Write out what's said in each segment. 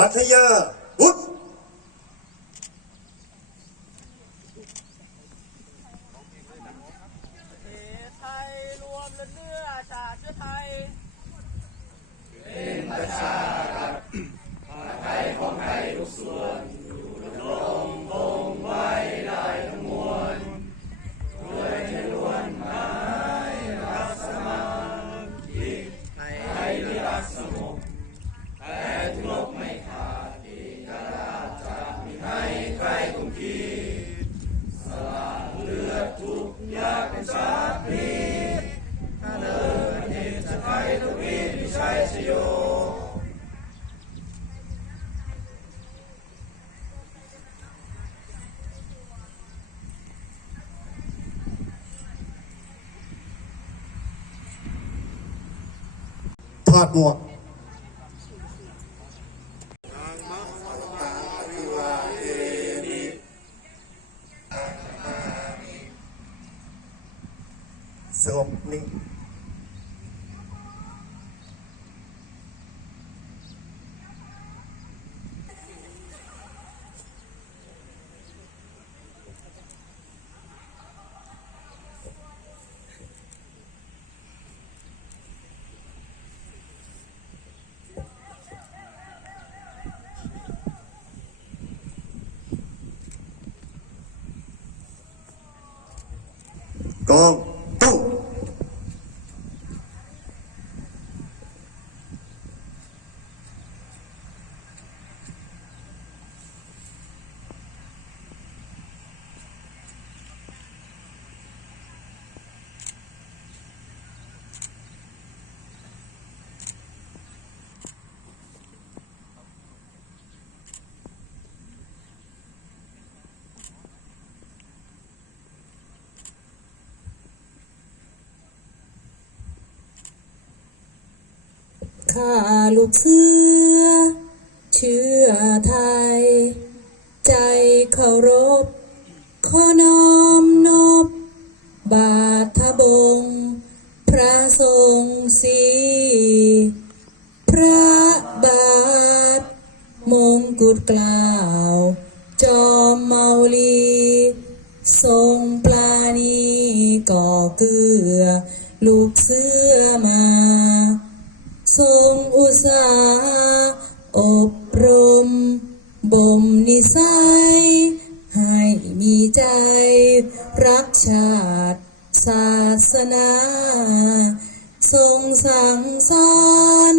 วัทยาวุฒประเทศไทยรวมและเนื้อชาติเป็นประชา ถอดหมวกสงบนิ่ง กองตุ้ง ข้าลูกเสือ เชื่อไทย ใจเคารพ ขอน้อมนบ บาทบง พระทรงศรีพระบาท มงกุฎเกล้าว จอมเมาลี ทรงปลานีก่อเกลือ ลูกเสือมา ทรงอุตสาห์อบรม บ่มนิสัย ให้มีใจ รักชาติ ศาสนา ทรงสั่งสอน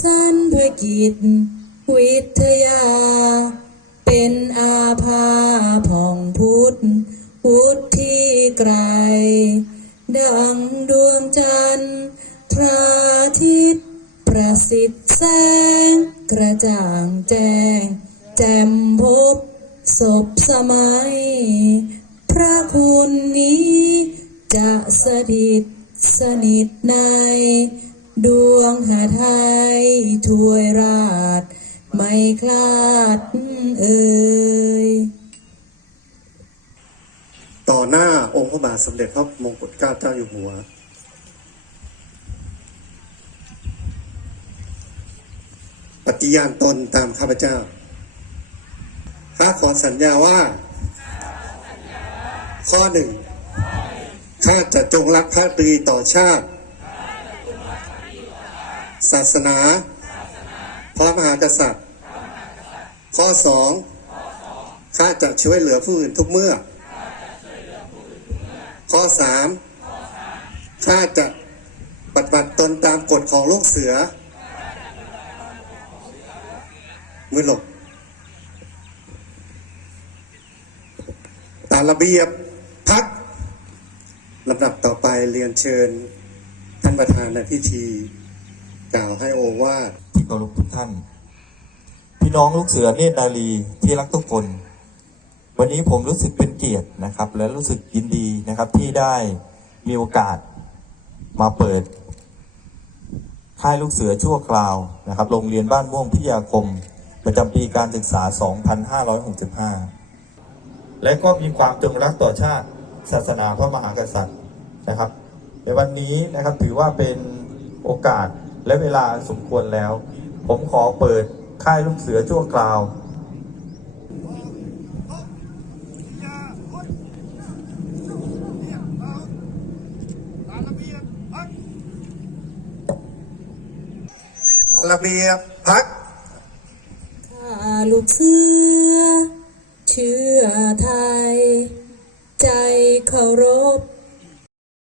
สันพกิจ วิทยา เป็นอาภาผ่องพุทธวุฒิไกรดังดวงจันทร์ ประสิทธิ์แสงกระจ่างแจ้ง แจ่มพบศพสมัย พระคุณนี้ จะสถิตสนิทใน ดวงหาไทยถวยราช ไม่คลาดเอ่ยต่อหน้าองค์พระบาทสมเด็จพระมงกุฎเกล้าเจ้าอยู่หัว ฏิญาณตนตามข้าพเจ้าข้าขอสัญญาว่า ข้อหนึ่งข้าจะจงรักภักดีต่อชาติ ศาสนา พระมหากษัตริย์ ข้อสองข้าจะช่วยเหลือผู้อื่นทุกเมื่อ ข้อสามข้าจะปฏิบัติตนตามกฎของลูกเสือ มือหลบ ตามระเบียบพักลำดับต่อไปเรียนเชิญ ท่านประธานในพิธี กล่าวให้โอวาทที่เคารพทุกท่าน พี่น้องลูกเสือเนตรนารีที่รักทุกคน วันนี้ผมรู้สึกเป็นเกียรตินะครับ และรู้สึกยินดีนะครับที่ได้มีโอกาสมาเปิดค่ายลูกเสือชั่วคราวนะครับ โรงเรียนบ้านม่วงพิทยาคม ประจำปีการศึกษา 2565 และก็มีความจงรักต่อชาติศาสนาพระมหากษัตริย์นะครับ ในวันนี้นะครับถือว่าเป็นโอกาสและเวลาสมควรแล้ว ผมขอเปิดค่ายลูกเสือชั่วคราวระเบียบพัก ลูกเสือเชื่อไทย ใจเคารพ